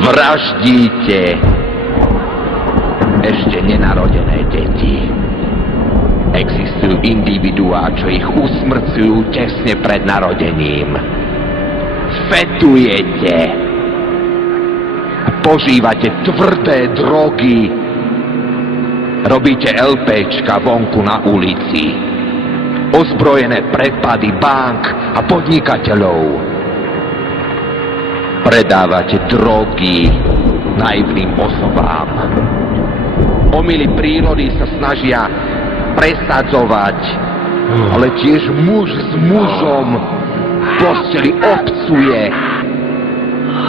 Vraždíte ešte nenarodené deti. Existujú individuá, čo ich usmrcujú tesne pred narodením. Fetujete. Požívate tvrdé drogy. Robíte LPčka vonku na ulici. Ozbrojené prepady bank a podnikateľov. Predávate drogy naivným osobám. Omily prírody sa snažia presadzovať, ale tiež muž s mužom v posteli obcuje.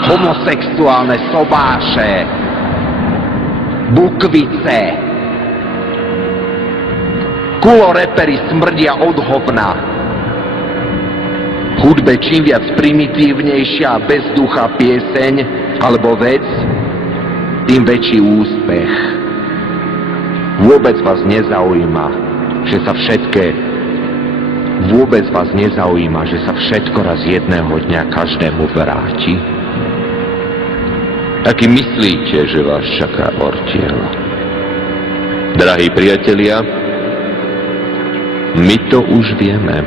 Homosexuálne sobáše, bukvice. Kulorepery smrdia od hovna. V hudbe čím viac primitívnejšia bez ducha pieseň alebo vec, tým väčší úspech. Vôbec vás nezaujíma, že sa všetko raz jedného dňa každému vráti. Aký myslíte, že vás čaká ortiel? Drahí priatelia, my to už vieme.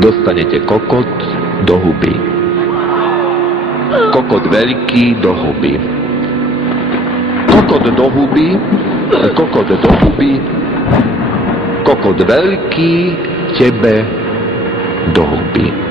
Dostanete kokot do huby. Kokot veľký do huby. Kokot do huby, kokot do huby, kokot veľký tebe do huby.